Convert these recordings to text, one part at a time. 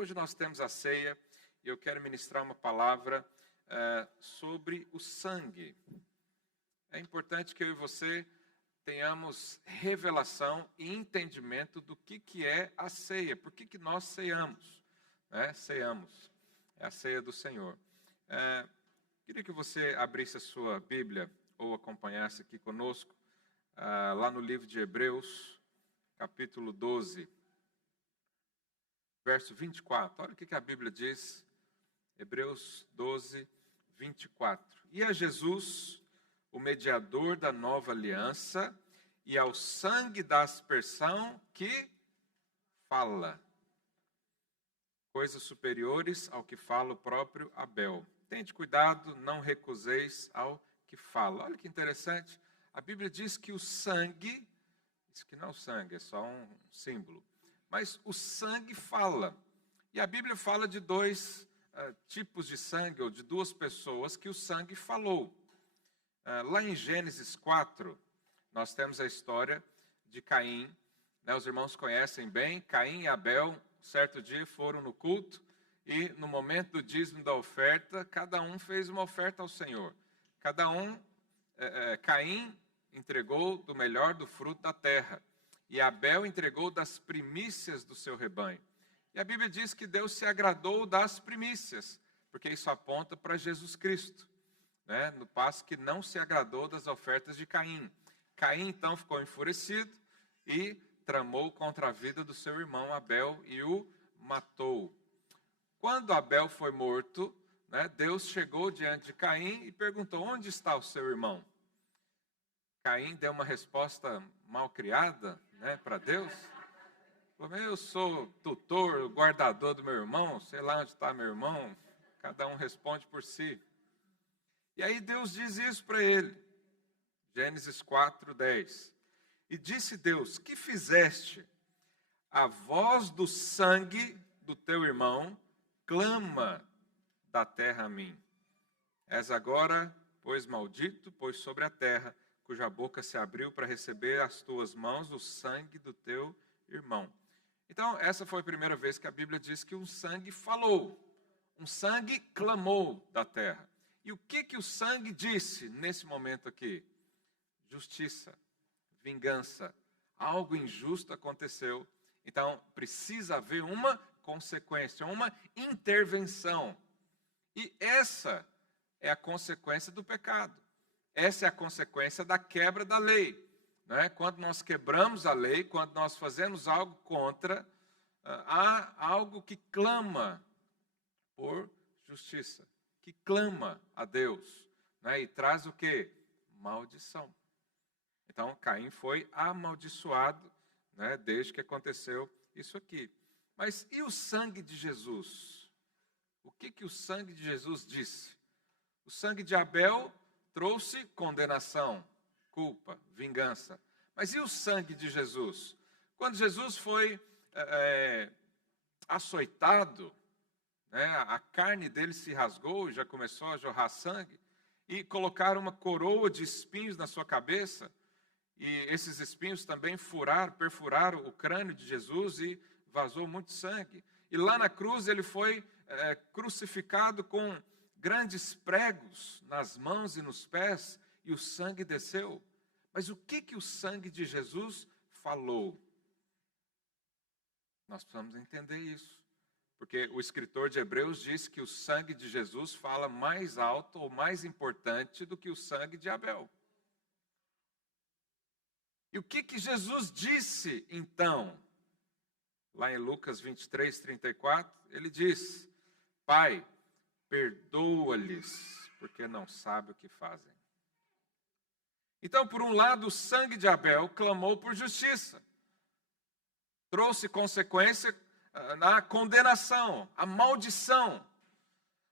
Hoje nós temos a ceia e eu quero ministrar uma palavra sobre o sangue. É importante que eu e você tenhamos revelação e entendimento do que é a ceia, por que nós ceiamos, né? Ceiamos, é a ceia do Senhor. Queria que você abrisse a sua Bíblia ou acompanhasse aqui conosco, lá no livro de Hebreus, capítulo 12. Verso 24, olha o que a Bíblia diz, Hebreus 12, 24. E a Jesus, o mediador da nova aliança, e ao sangue da aspersão que fala, coisas superiores ao que fala o próprio Abel. Tende cuidado, não recuseis ao que fala. Olha que interessante, a Bíblia diz que o sangue, isso que não é o sangue, é só um símbolo, mas o sangue fala. E a Bíblia fala de dois tipos de sangue, ou de duas pessoas que o sangue falou. Lá em Gênesis 4, nós temos a história de Caim. Né, os irmãos conhecem bem. Caim e Abel, certo dia, foram no culto. E no momento do dízimo da oferta, cada um fez uma oferta ao Senhor. Caim entregou do melhor do fruto da terra. E Abel entregou das primícias do seu rebanho. E a Bíblia diz que Deus se agradou das primícias, porque isso aponta para Jesus Cristo, né? No passo que não se agradou das ofertas de Caim. Caim então ficou enfurecido e tramou contra a vida do seu irmão Abel e o matou. Quando Abel foi morto, né, Deus chegou diante de Caim e perguntou: onde está o seu irmão? Caim deu uma resposta mal criada, né, para Deus. Falou: eu sou tutor, guardador do meu irmão, sei lá onde está meu irmão, cada um responde por si. E aí Deus diz isso para ele, Gênesis 4, 10. E disse Deus: que fizeste? A voz do sangue do teu irmão clama da terra a mim. És agora, pois maldito, pois sobre a terra, cuja boca se abriu para receber as tuas mãos o sangue do teu irmão. Então, essa foi a primeira vez que a Bíblia diz que um sangue falou, um sangue clamou da terra. E o que o sangue disse nesse momento aqui? Justiça, vingança, algo injusto aconteceu. Então, precisa haver uma consequência, uma intervenção. E essa é a consequência do pecado. Essa é a consequência da quebra da lei. Né? Quando nós quebramos a lei, quando nós fazemos algo contra, há algo que clama por justiça, que clama a Deus, né? E traz o quê? Maldição. Então, Caim foi amaldiçoado, né, desde que aconteceu isso aqui. Mas e o sangue de Jesus? O que o sangue de Jesus disse? O sangue de Abel trouxe condenação, culpa, vingança. Mas e o sangue de Jesus? Quando Jesus foi açoitado, né, a carne dele se rasgou, já começou a jorrar sangue, e colocaram uma coroa de espinhos na sua cabeça, e esses espinhos também perfuraram o crânio de Jesus e vazou muito sangue. E lá na cruz ele foi crucificado com grandes pregos nas mãos e nos pés, e o sangue desceu. Mas o que o sangue de Jesus falou? Nós precisamos entender isso. Porque o escritor de Hebreus diz que o sangue de Jesus fala mais alto ou mais importante do que o sangue de Abel. E o que Jesus disse então? Lá em Lucas 23, 34, ele diz: Pai, perdoa-lhes, porque não sabem o que fazem. Então, por um lado, o sangue de Abel clamou por justiça. Trouxe consequência na condenação, a maldição.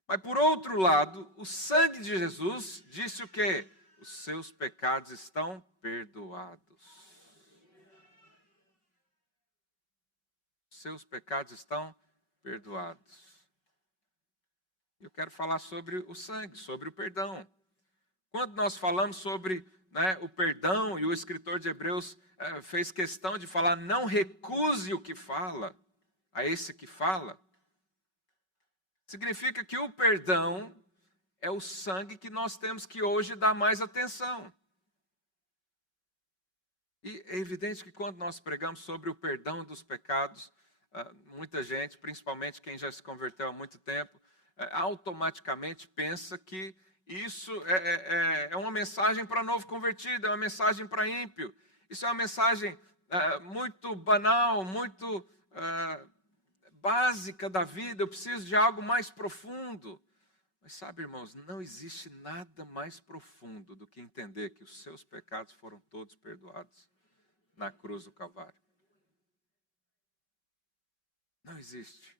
Mas, por outro lado, o sangue de Jesus disse o quê? Os seus pecados estão perdoados. Os seus pecados estão perdoados. Eu quero falar sobre o sangue, sobre o perdão. Quando nós falamos sobre, né, o perdão, e o escritor de Hebreus fez questão de falar: não recuse o que fala, a esse que fala. Significa que o perdão é o sangue que nós temos que hoje dar mais atenção. E é evidente que quando nós pregamos sobre o perdão dos pecados, muita gente, principalmente quem já se converteu há muito tempo, automaticamente pensa que isso é uma mensagem para novo convertido, é uma mensagem para ímpio. Isso é uma mensagem muito banal, muito básica da vida. Eu preciso de algo mais profundo. Mas sabe, irmãos, não existe nada mais profundo do que entender que os seus pecados foram todos perdoados na cruz do Calvário. Não existe.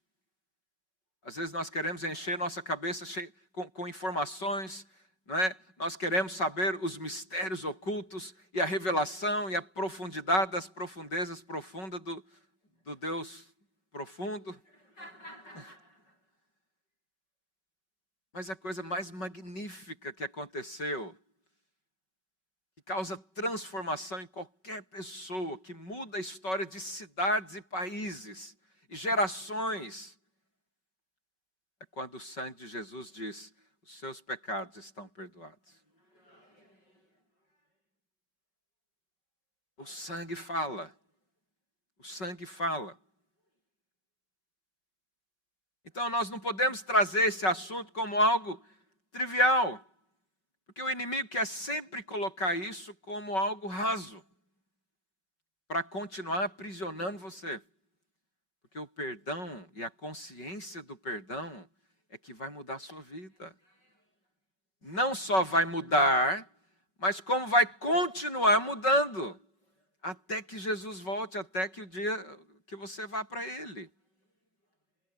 Às vezes nós queremos encher nossa cabeça com informações, não é? Nós queremos saber os mistérios ocultos e a revelação e a profundidade das profundezas profundas do Deus profundo. Mas a coisa mais magnífica que aconteceu, que causa transformação em qualquer pessoa, que muda a história de cidades e países e gerações, é quando o sangue de Jesus diz: os seus pecados estão perdoados. O sangue fala. O sangue fala. Então nós não podemos trazer esse assunto como algo trivial, porque o inimigo quer sempre colocar isso como algo raso, para continuar aprisionando você. Porque o perdão e a consciência do perdão é que vai mudar a sua vida. Não só vai mudar, mas como vai continuar mudando, até que Jesus volte, até que o dia que você vá para Ele.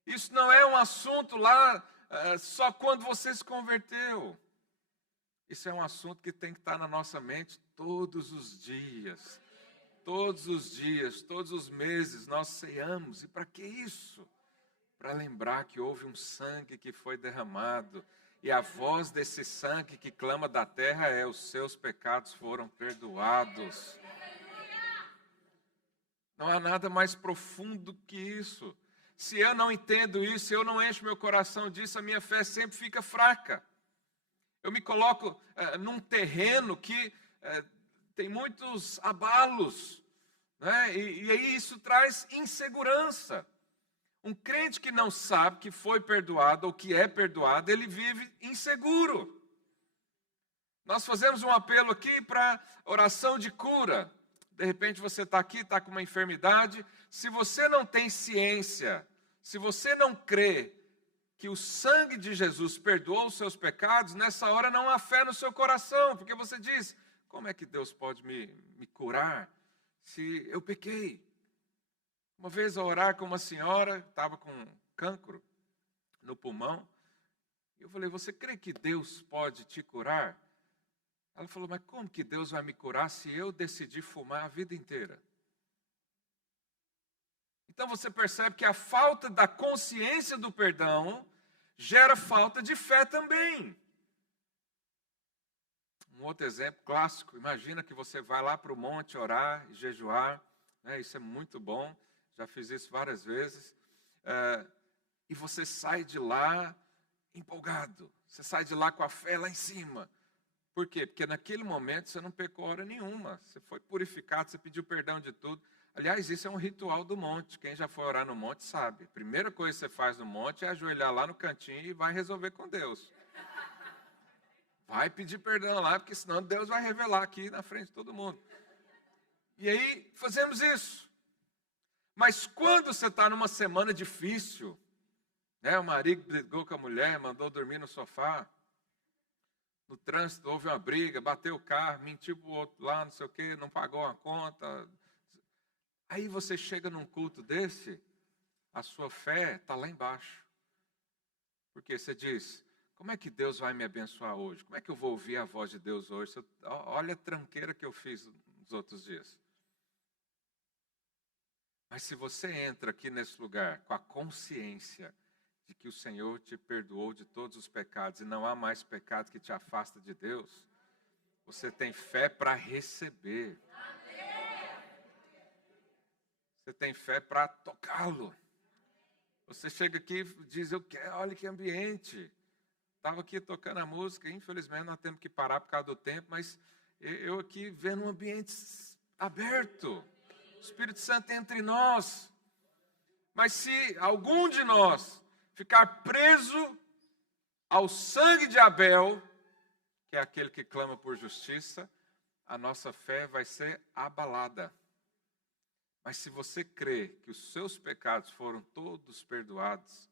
Isso não é um assunto lá só quando você se converteu. Isso é um assunto que tem que estar na nossa mente todos os dias. Todos os dias, todos os meses nós ceiamos. E para que isso? Para lembrar que houve um sangue que foi derramado. E a voz desse sangue que clama da terra é: os seus pecados foram perdoados. Não há nada mais profundo que isso. Se eu não entendo isso, se eu não encho meu coração disso, a minha fé sempre fica fraca. Eu me coloco num terreno que tem muitos abalos, né? E aí isso traz insegurança. Um crente que não sabe que foi perdoado ou que é perdoado, ele vive inseguro. Nós fazemos um apelo aqui para oração de cura. De repente você está aqui, está com uma enfermidade. Se você não tem ciência, se você não crê que o sangue de Jesus perdoou os seus pecados, nessa hora não há fé no seu coração, porque você diz: como é que Deus pode me curar se eu pequei? Uma vez ao orar com uma senhora, estava com cancro no pulmão, eu falei: você crê que Deus pode te curar? Ela falou: mas como que Deus vai me curar se eu decidi fumar a vida inteira? Então você percebe que a falta da consciência do perdão gera falta de fé também. Um outro exemplo clássico: imagina que você vai lá para o monte orar e jejuar, né? Isso é muito bom, já fiz isso várias vezes, e você sai de lá empolgado, você sai de lá com a fé lá em cima. Por quê? Porque naquele momento você não pecou hora nenhuma, você foi purificado, você pediu perdão de tudo. Aliás, isso é um ritual do monte. Quem já foi orar no monte sabe. A primeira coisa que você faz no monte é ajoelhar lá no cantinho e vai resolver com Deus. Vai pedir perdão lá, porque senão Deus vai revelar aqui na frente de todo mundo. E aí, fazemos isso. Mas quando você está numa semana difícil, né, o marido brigou com a mulher, mandou dormir no sofá, no trânsito houve uma briga, bateu o carro, mentiu para o outro lá, não sei o quê, não pagou a conta. Aí você chega num culto desse, a sua fé está lá embaixo. Porque você diz: como é que Deus vai me abençoar hoje? Como é que eu vou ouvir a voz de Deus hoje? Olha a tranqueira que eu fiz nos outros dias. Mas se você entra aqui nesse lugar com a consciência de que o Senhor te perdoou de todos os pecados e não há mais pecado que te afasta de Deus, você tem fé para receber. Você tem fé para tocá-lo. Você chega aqui e diz, eu quero, olha que ambiente. Estava aqui tocando a música, infelizmente nós temos que parar por causa do tempo, mas eu aqui vendo um ambiente aberto. O Espírito Santo entre nós. Mas se algum de nós ficar preso ao sangue de Abel, que é aquele que clama por justiça, a nossa fé vai ser abalada. Mas se você crê que os seus pecados foram todos perdoados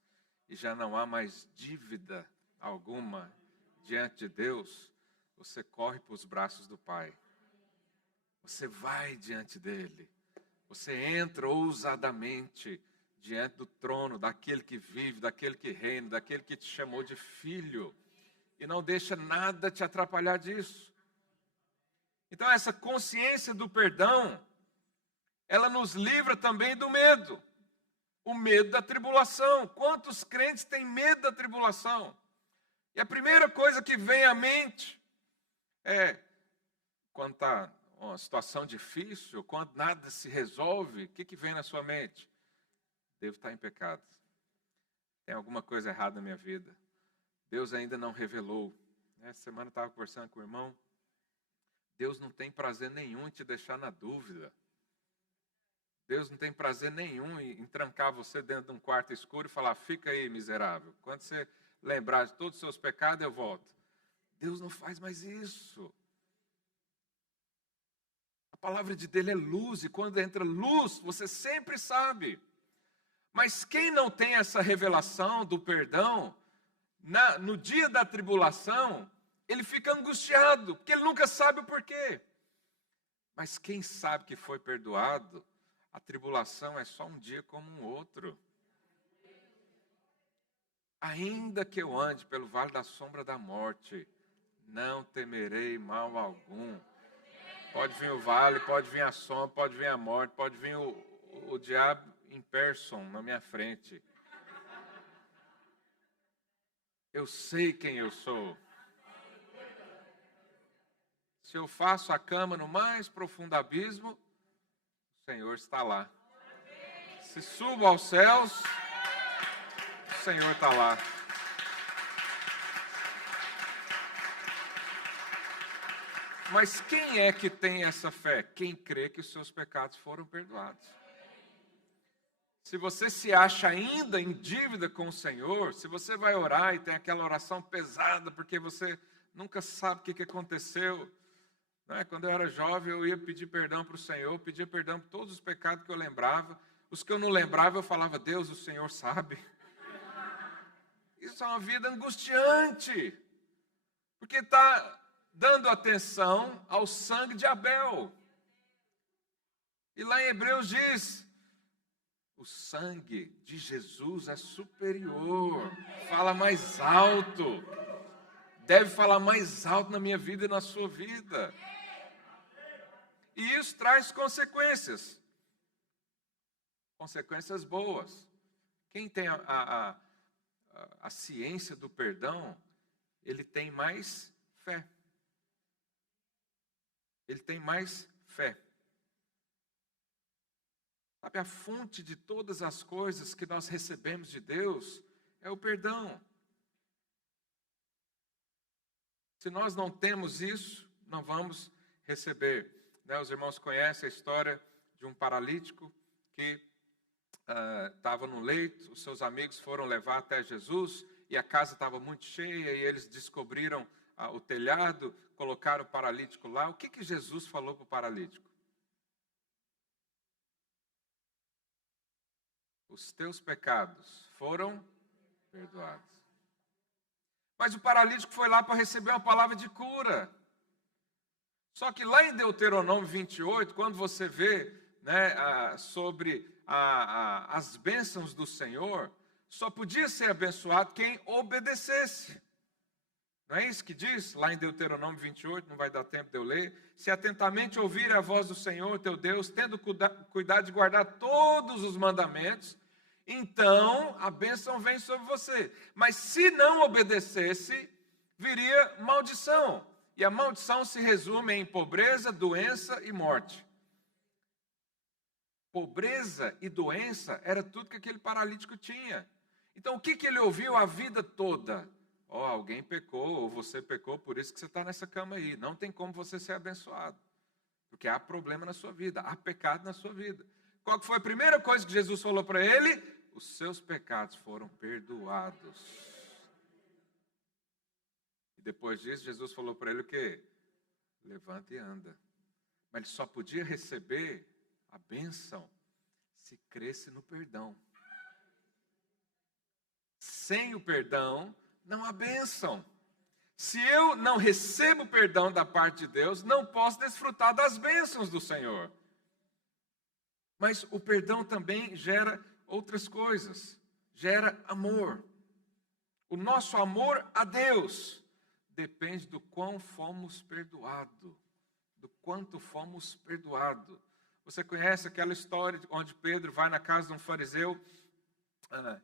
e já não há mais dívida alguma diante de Deus, você corre para os braços do Pai. Você vai diante dele. Você entra ousadamente diante do trono daquele que vive, daquele que reina, daquele que te chamou de filho. E não deixa nada te atrapalhar disso. Então essa consciência do perdão, ela nos livra também do medo. O medo da tribulação. Quantos crentes têm medo da tribulação? E a primeira coisa que vem à mente é, quando está uma situação difícil, quando nada se resolve, o que vem na sua mente? Devo estar em pecado. Tem alguma coisa errada na minha vida. Deus ainda não revelou. Essa semana eu estava conversando com o irmão. Deus não tem prazer nenhum em te deixar na dúvida. Deus não tem prazer nenhum em trancar você dentro de um quarto escuro e falar, fica aí, miserável. Quando você lembrar de todos os seus pecados, eu volto. Deus não faz mais isso. A palavra de Deus é luz, e quando entra luz, você sempre sabe. Mas quem não tem essa revelação do perdão, no dia da tribulação, ele fica angustiado, porque ele nunca sabe o porquê. Mas quem sabe que foi perdoado, a tribulação é só um dia como um outro. Ainda que eu ande pelo vale da sombra da morte, não temerei mal algum. Pode vir o vale, pode vir a sombra, pode vir a morte, pode vir o diabo em person na minha frente. Eu sei quem eu sou. Se eu faço a cama no mais profundo abismo, o Senhor está lá. Se subo aos céus, o Senhor está lá. Mas quem é que tem essa fé? Quem crê que os seus pecados foram perdoados. Se você se acha ainda em dívida com o Senhor, se você vai orar e tem aquela oração pesada, porque você nunca sabe o que aconteceu. Quando eu era jovem, eu ia pedir perdão para o Senhor, pedia perdão por todos os pecados que eu lembrava. Os que eu não lembrava, eu falava, Deus, o Senhor sabe. Isso é uma vida angustiante, porque está dando atenção ao sangue de Abel. E lá em Hebreus diz, o sangue de Jesus é superior, fala mais alto, deve falar mais alto na minha vida e na sua vida. E isso traz consequências. Consequências boas. Quem tem a ciência do perdão, ele tem mais fé. Ele tem mais fé. Sabe, a fonte de todas as coisas que nós recebemos de Deus é o perdão. Se nós não temos isso, não vamos receber. Os irmãos conhecem a história de um paralítico que estava no leito, os seus amigos foram levar até Jesus e a casa estava muito cheia e eles descobriram o telhado, colocaram o paralítico lá. O que Jesus falou para o paralítico? Os teus pecados foram perdoados. Mas o paralítico foi lá para receber uma palavra de cura. Só que lá em Deuteronômio 28, quando você vê sobre as bênçãos do Senhor, só podia ser abençoado quem obedecesse. Não é isso que diz lá em Deuteronômio 28, não vai dar tempo de eu ler. Se atentamente ouvir a voz do Senhor, teu Deus, tendo cuidado de guardar todos os mandamentos, então a bênção vem sobre você. Mas se não obedecesse, viria maldição. E a maldição se resume em pobreza, doença e morte. pobreza e doença era tudo que aquele paralítico tinha. Então, o que ele ouviu a vida toda? Alguém pecou, ou você pecou, por isso que você está nessa cama aí. Não tem como você ser abençoado. Porque há problema na sua vida, há pecado na sua vida. Qual que foi a primeira coisa que Jesus falou para ele? Os seus pecados foram perdoados. E depois disso, Jesus falou para ele o quê? Levanta e anda. Mas ele só podia receber a bênção se cresce no perdão. Sem o perdão, não há bênção. Se eu não recebo perdão da parte de Deus, não posso desfrutar das bênçãos do Senhor. Mas o perdão também gera outras coisas. Gera amor. O nosso amor a Deus depende do quão fomos perdoados. Do quanto fomos perdoados. Você conhece aquela história onde Pedro vai na casa de um fariseu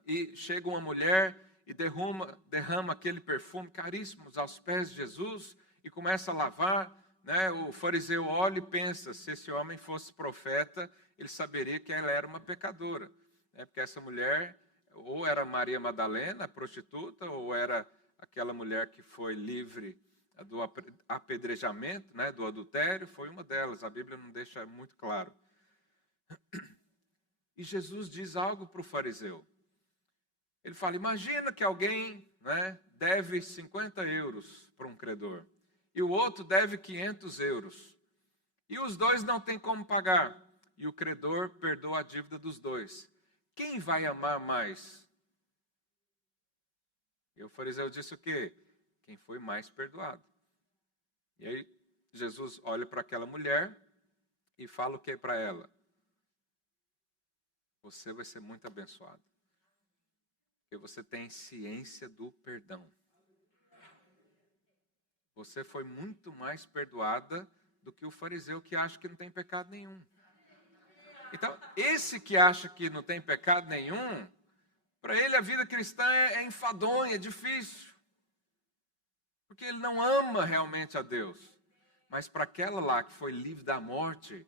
e chega uma mulher e derrama aquele perfume caríssimo aos pés de Jesus e começa a lavar, né? O fariseu olha e pensa, se esse homem fosse profeta, ele saberia que ela era uma pecadora, né? Porque essa mulher ou era Maria Madalena, a prostituta, ou era aquela mulher que foi livre do apedrejamento, né? Do adultério, foi uma delas, a Bíblia não deixa muito claro. E Jesus diz algo para o fariseu. Ele fala, imagina que alguém, né, deve 50 euros para um credor. E o outro deve 500 euros. E os dois não têm como pagar. E o credor perdoa a dívida dos dois. Quem vai amar mais? E o fariseu disse o quê? Quem foi mais perdoado. E aí Jesus olha para aquela mulher e fala o que para ela? Você vai ser muito abençoado. Porque você tem ciência do perdão. Você foi muito mais perdoada do que o fariseu que acha que não tem pecado nenhum. Então, esse que acha que não tem pecado nenhum, para ele a vida cristã é enfadonha, é difícil. Porque ele não ama realmente a Deus. Mas para aquela lá que foi livre da morte,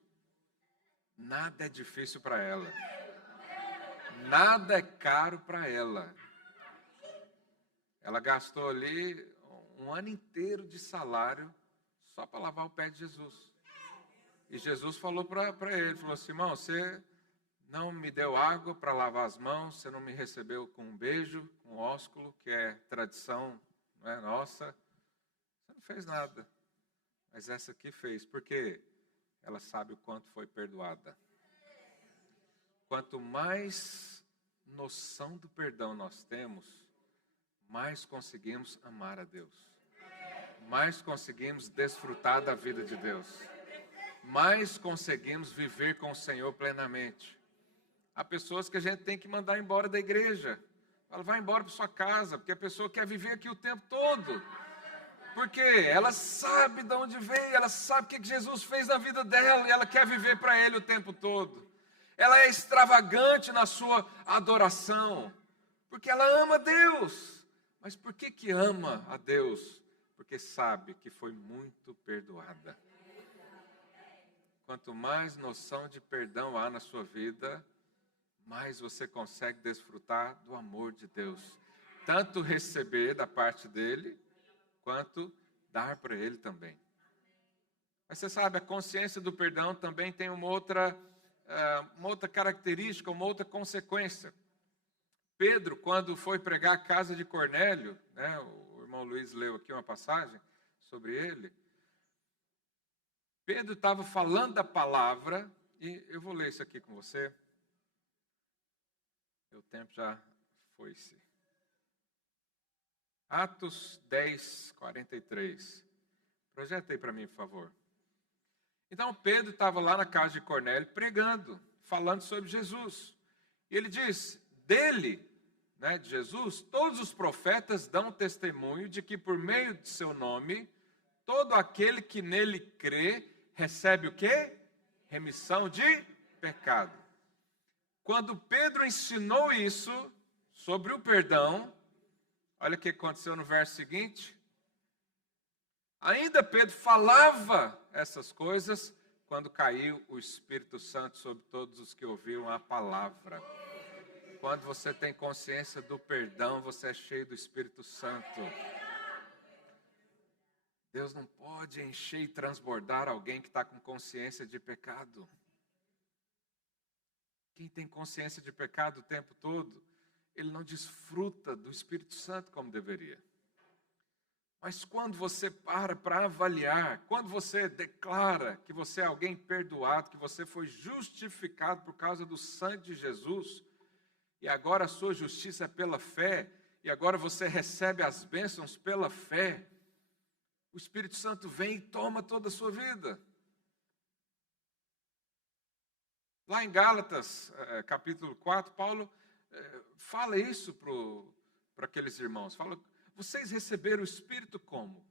nada é difícil para ela. Nada é caro para ela. Ela gastou ali um ano inteiro de salário só para lavar o pé de Jesus. E Jesus falou para ele, falou assim, irmão, você não me deu água para lavar as mãos, você não me recebeu com um beijo, com um ósculo, que é tradição, não é nossa. Você não fez nada. Mas essa aqui fez, porque ela sabe o quanto foi perdoada. Quanto mais noção do perdão nós temos, mais conseguimos amar a Deus. Mais conseguimos desfrutar da vida de Deus. Mais conseguimos viver com o Senhor plenamente. Há pessoas que a gente tem que mandar embora da igreja. Fala, vai embora para sua casa, porque a pessoa quer viver aqui o tempo todo. Porque ela sabe de onde veio, ela sabe o que Jesus fez na vida dela e ela quer viver para Ele o tempo todo. Ela é extravagante na sua adoração, porque ela ama Deus. Mas por que ama a Deus? Porque sabe que foi muito perdoada. Quanto mais noção de perdão há na sua vida, mais você consegue desfrutar do amor de Deus. Tanto receber da parte dele, quanto dar para ele também. Mas você sabe, a consciência do perdão também tem uma outra característica, uma outra consequência. Pedro, quando foi pregar a casa de Cornélio, né, o irmão Luiz leu aqui uma passagem sobre ele. Pedro estava falando da palavra, e eu vou ler isso aqui com você. O tempo já foi-se. Atos 10, 43. Projeta aí para mim, por favor. Então, Pedro estava lá na casa de Cornélio pregando, falando sobre Jesus. E ele diz, dele, né, de Jesus, todos os profetas dão testemunho de que por meio de seu nome, todo aquele que nele crê, recebe o quê? Remissão de pecado. Quando Pedro ensinou isso sobre o perdão, olha o que aconteceu no verso seguinte. Ainda Pedro falava essas coisas, quando caiu o Espírito Santo sobre todos os que ouviram a palavra. Quando você tem consciência do perdão, você é cheio do Espírito Santo. Deus não pode encher e transbordar alguém que está com consciência de pecado. Quem tem consciência de pecado o tempo todo, ele não desfruta do Espírito Santo como deveria. Mas quando você para avaliar, quando você declara que você é alguém perdoado, que você foi justificado por causa do sangue de Jesus, e agora a sua justiça é pela fé, e agora você recebe as bênçãos pela fé, o Espírito Santo vem e toma toda a sua vida. Lá em Gálatas, capítulo 4, Paulo fala isso para aqueles irmãos. Fala, vocês receberam o Espírito como?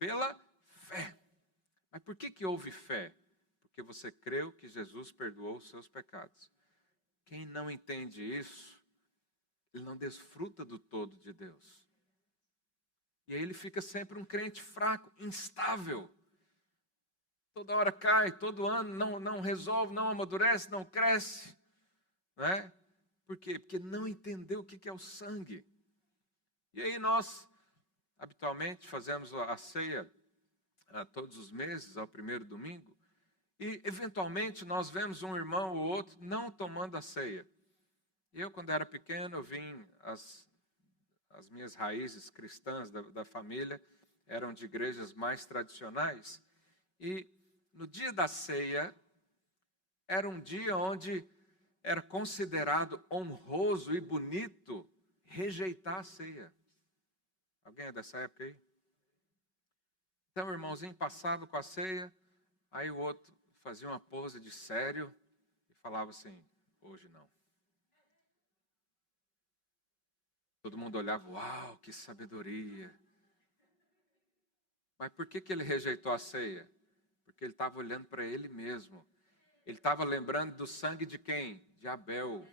Pela fé. Mas por que houve fé? Porque você creu que Jesus perdoou os seus pecados. Quem não entende isso, ele não desfruta do todo de Deus. E aí ele fica sempre um crente fraco, instável. Toda hora cai, todo ano não resolve, não amadurece, não cresce. Né? Por quê? Porque não entendeu o que é o sangue. E aí nós, habitualmente, fazemos a ceia todos os meses, ao primeiro domingo. E, eventualmente, nós vemos um irmão ou outro não tomando a ceia. Eu, quando era pequeno, eu vim, as minhas raízes cristãs da família eram de igrejas mais tradicionais. E no dia da ceia, era um dia onde era considerado honroso e bonito rejeitar a ceia. Alguém é dessa época aí? Então o irmãozinho passava com a ceia, aí o outro fazia uma pose de sério e falava assim, hoje não. Todo mundo olhava, uau, que sabedoria. Mas por que ele rejeitou a ceia? Porque ele estava olhando para ele mesmo. Ele estava lembrando do sangue de quem? De Abel.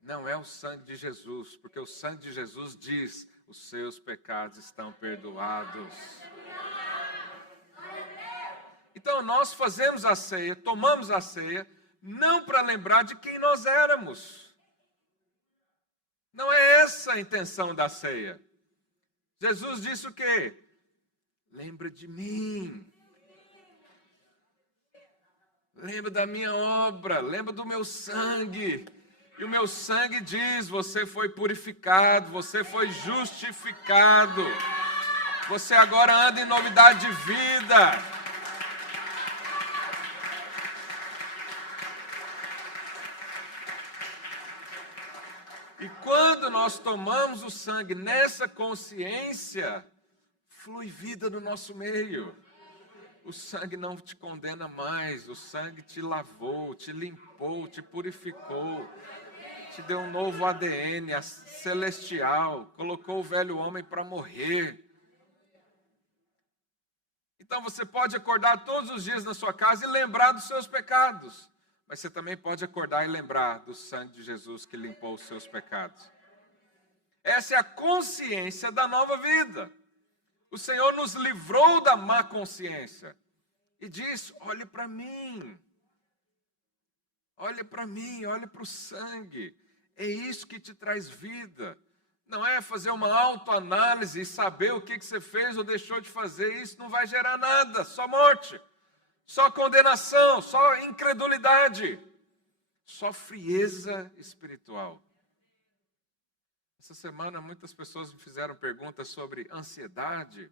Não é o sangue de Jesus, porque o sangue de Jesus diz, os seus pecados estão perdoados. Então nós fazemos a ceia, tomamos a ceia, não para lembrar de quem nós éramos. Não é essa a intenção da ceia. Jesus disse o quê? Lembra de mim. Lembra da minha obra, lembra do meu sangue. E o meu sangue diz, você foi purificado, você foi justificado. Você agora anda em novidade de vida. E quando nós tomamos o sangue nessa consciência, flui vida no nosso meio. O sangue não te condena mais, o sangue te lavou, te limpou, te purificou, te deu um novo ADN celestial, colocou o velho homem para morrer. Então você pode acordar todos os dias na sua casa e lembrar dos seus pecados, mas você também pode acordar e lembrar do sangue de Jesus que limpou os seus pecados. Essa é a consciência da nova vida. O Senhor nos livrou da má consciência e diz, olhe para mim, olhe para mim, olhe para o sangue, é isso que te traz vida. Não é fazer uma autoanálise e saber o que você fez ou deixou de fazer, isso não vai gerar nada, só morte, só condenação, só incredulidade, só frieza espiritual. Essa semana muitas pessoas me fizeram perguntas sobre ansiedade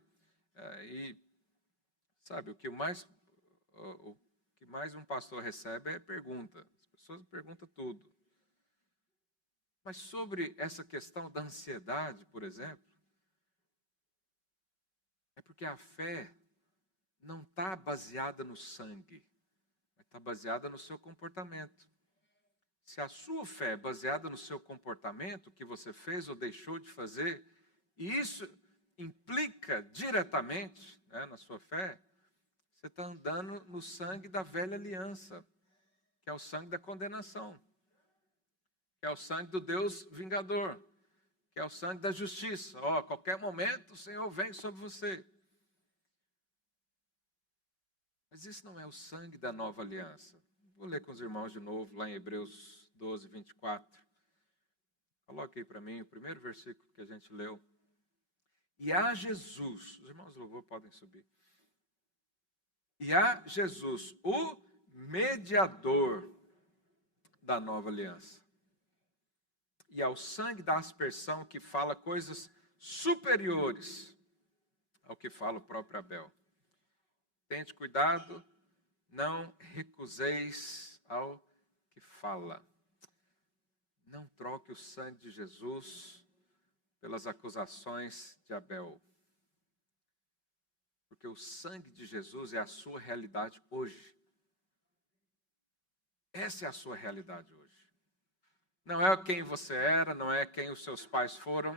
e sabe, o que mais um pastor recebe é pergunta. As pessoas perguntam tudo. Mas sobre essa questão da ansiedade, por exemplo, é porque a fé não está baseada no sangue, mas está baseada no seu comportamento. Se a sua fé é baseada no seu comportamento, o que você fez ou deixou de fazer, e isso implica diretamente, né, na sua fé, você está andando no sangue da velha aliança, que é o sangue da condenação, que é o sangue do Deus vingador, que é o sangue da justiça. A qualquer momento o Senhor vem sobre você. Mas isso não é o sangue da nova aliança. Vou ler com os irmãos de novo, lá em Hebreus 12, 24. Coloque aí para mim o primeiro versículo que a gente leu. E a Jesus, os irmãos do louvor podem subir. E a Jesus, o mediador da nova aliança. E ao sangue da aspersão que fala coisas superiores ao que fala o próprio Abel. Tente cuidado, não recuseis ao que fala. Não troque o sangue de Jesus pelas acusações de Abel. Porque o sangue de Jesus é a sua realidade hoje. Essa é a sua realidade hoje. Não é quem você era, não é quem os seus pais foram.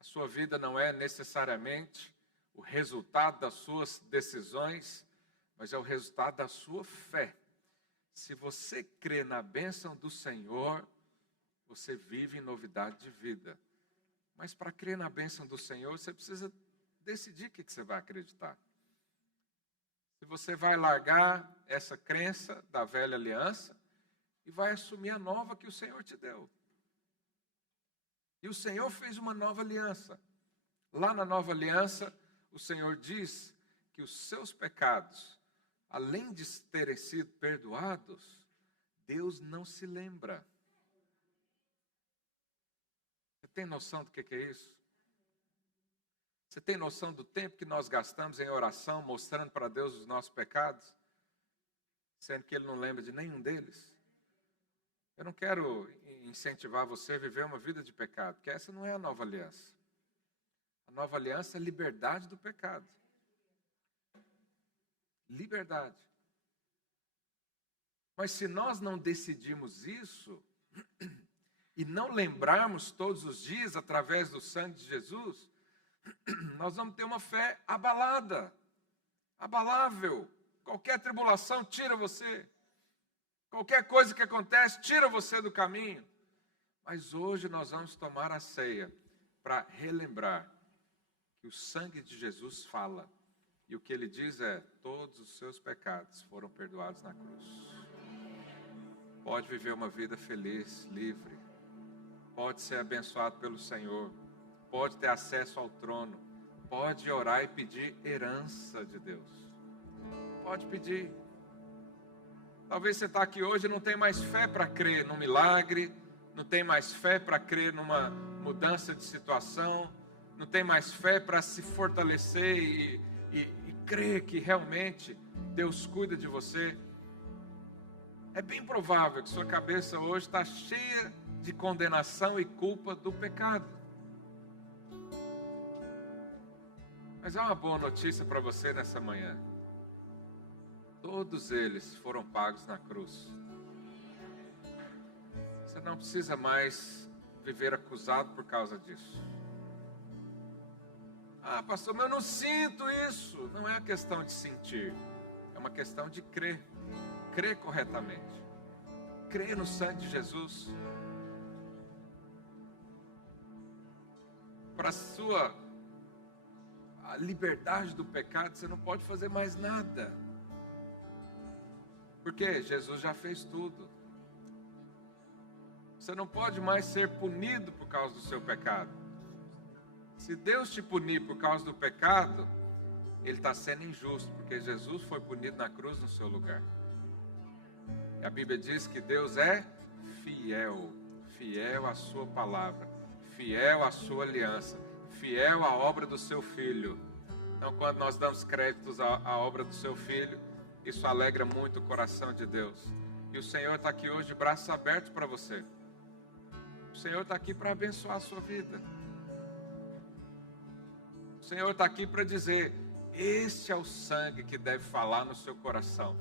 A sua vida não é necessariamente o resultado das suas decisões, mas é o resultado da sua fé. Se você crê na bênção do Senhor, você vive em novidade de vida. Mas para crer na bênção do Senhor, você precisa decidir o que você vai acreditar. Se você vai largar essa crença da velha aliança e vai assumir a nova que o Senhor te deu. E o Senhor fez uma nova aliança. Lá na nova aliança, o Senhor diz que os seus pecados, além de terem sido perdoados, Deus não se lembra. Você tem noção do que é isso? Você tem noção do tempo que nós gastamos em oração, mostrando para Deus os nossos pecados, sendo que Ele não lembra de nenhum deles? Eu não quero incentivar você a viver uma vida de pecado, porque essa não é a nova aliança. A nova aliança é a liberdade do pecado. Liberdade. Mas se nós não decidirmos isso, e não lembrarmos todos os dias, através do sangue de Jesus, nós vamos ter uma fé abalada, abalável. Qualquer tribulação tira você. Qualquer coisa que acontece, tira você do caminho. Mas hoje nós vamos tomar a ceia para relembrar que o sangue de Jesus fala. E o que ele diz é: todos os seus pecados foram perdoados na cruz. Pode viver uma vida feliz, livre. Pode ser abençoado pelo Senhor. Pode ter acesso ao trono. Pode orar e pedir herança de Deus. Pode pedir. Talvez você está aqui hoje e não tem mais fé para crer num milagre, não tem mais fé para crer numa mudança de situação, não tem mais fé para se fortalecer e crer que realmente Deus cuida de você. É bem provável que sua cabeça hoje está cheia de condenação e culpa do pecado. Mas há uma boa notícia para você nessa manhã. Todos eles foram pagos na cruz. Você não precisa mais viver acusado por causa disso. Ah, pastor, mas eu não sinto isso. Não é uma questão de sentir. É uma questão de crer. Crer corretamente. Crer no sangue de Jesus. Para a liberdade do pecado, você não pode fazer mais nada. Porque Jesus já fez tudo. Você não pode mais ser punido por causa do seu pecado. Se Deus te punir por causa do pecado, Ele está sendo injusto, porque Jesus foi punido na cruz no seu lugar. E a Bíblia diz que Deus é fiel, fiel à sua palavra, fiel à sua aliança, fiel à obra do seu Filho. Então, quando nós damos créditos à obra do seu Filho, isso alegra muito o coração de Deus. E o Senhor está aqui hoje de braços abertos para você. O Senhor está aqui para abençoar a sua vida. O Senhor está aqui para dizer: este é o sangue que deve falar no seu coração.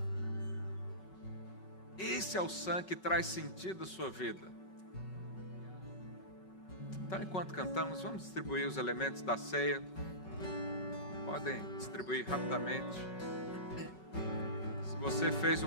Esse é o sangue que traz sentido à sua vida. Então, enquanto cantamos, vamos distribuir os elementos da ceia. Podem distribuir rapidamente. Se você fez